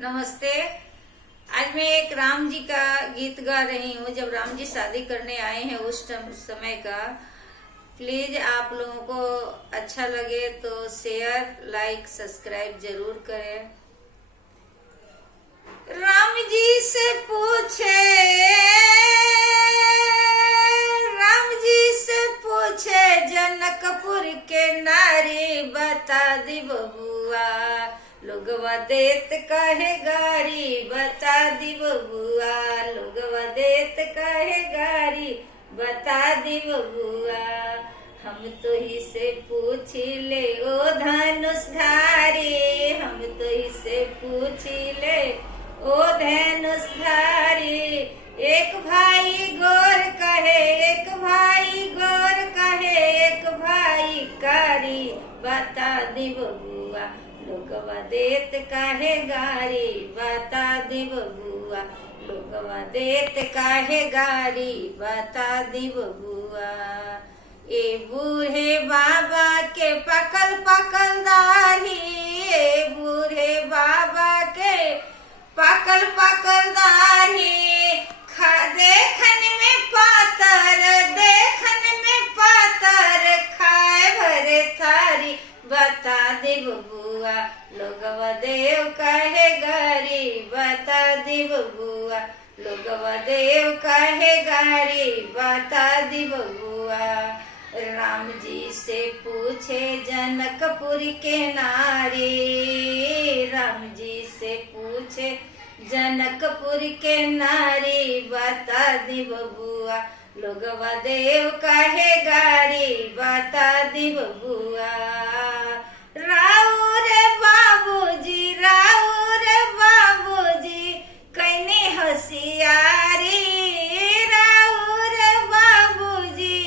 नमस्ते। आज मैं एक राम जी का गीत गा रही हूँ। जब राम जी शादी करने आए हैं उस समय का। प्लीज आप लोगों को अच्छा लगे तो शेयर, लाइक, सब्सक्राइब जरूर करें। राम जी से पूछे, राम जी से पूछे जनकपुर के नारी, बता दी बबुआ लोगवा देत काहे गारी, बता दी बबुआ लोगवा देत काहे गारी, बता दी बबुआ। हम तो ही से पूछी ले ओ धनुषधारी, हम तो ही से पूछी ले ओ धनुषधारी। एक भाई गोर कहे, एक भाई गोर कहे, एक भाई कारी, बता दी बबुआ लोगवा देत काहे गारी, बता दी बबुआ लोगवा देत काहे गारी, बता दी बबुआ। ए बूढ़े बाबा के पकल पकल दाढ़ी, ए बूढ़े बाबा के पकल पकल दाढ़ी, खा देखन में पातर, देखन में पातर, खाए भरे थारी, बता दे बबुआ लोगवा देव काहे गारी, बता दे बबुआ लोगवा देव काहे गारी, बता दे बबुआ। राम जी से पूछे जनकपुर के नारी, राम जी से पूछे जनकपुर के नारी, बता दी बबुआ लोगवा देव काहे गारी, बता दी बबुआ। राउर बाबूजी, राउर बाबूजी कैने होशियारी, राउर बाबूजी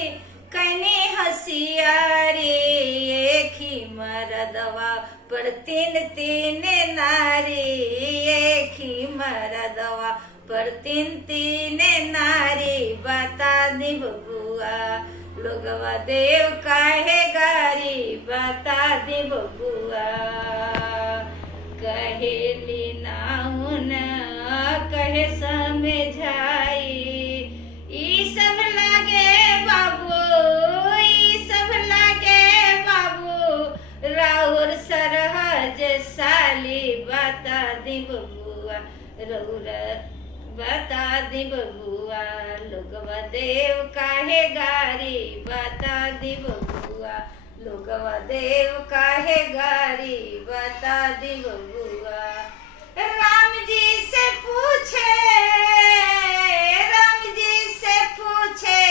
कैने होशियारी। एक ही मरदवा पर तीन तीन नारी, एक ही मरदवा पर तीन तीन नारी, बता दी बबुआ लोगवा देव काहे गारी, बता दी बबुआ। कहेली नाउन कहे समझाई, ई सब लागे बाबू, ई सब लागे बाबू राउर सरहज साली, बता दी बबुआ रउरा बता दी बबुआ लोगवा देव काहे गारी, बता दी बबुआ लोगवा देव काहे गारी, बता दी बबुआ। राम जी से पूछे, राम जी से पूछे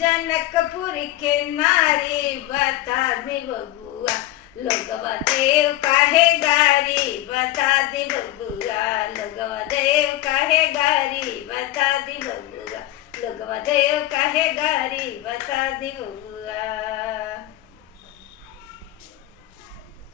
जनकपुर के नारी, बता दी बबुआ लोगवा देव काहे गारी, बता दी बबुआ लोगवा देव काहे गारी, बता दी बबुआ लोगवा देव काहे गारी, बता दी बबुआ।